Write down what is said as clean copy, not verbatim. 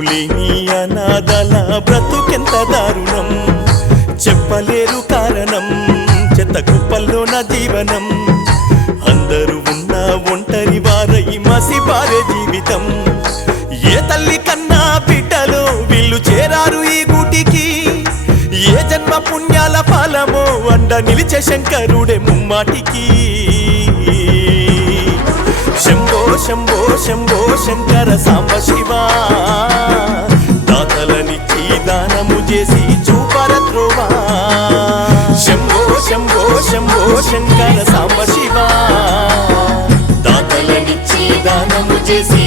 ఎవరు లేని అనాథల బ్రతుకెంత దారుణం, చెప్పలేరు కారణం, చెత్త కుప్పల్లో నా జీవనం. అందరూ ఉన్న ఒంటరి వారై మసిపారే జీవితం. ఏ తల్లి కన్నా బిడ్డలో వీళ్ళు చేరారు ఈ గూటికి, ఏ జన్మ పుణ్యాల ఫలమో అండ నిలిచే శంకరుడే ముమ్మాటికి. శంభో శంభో శంభో శంకర సాంబ శివ, దాతలనిచ్చి దానము చేసి చూపర త్రోవా. శంభో శంభో శంభో శంకర సాంబ శివ, దాతలనిచ్చి దానము చేసి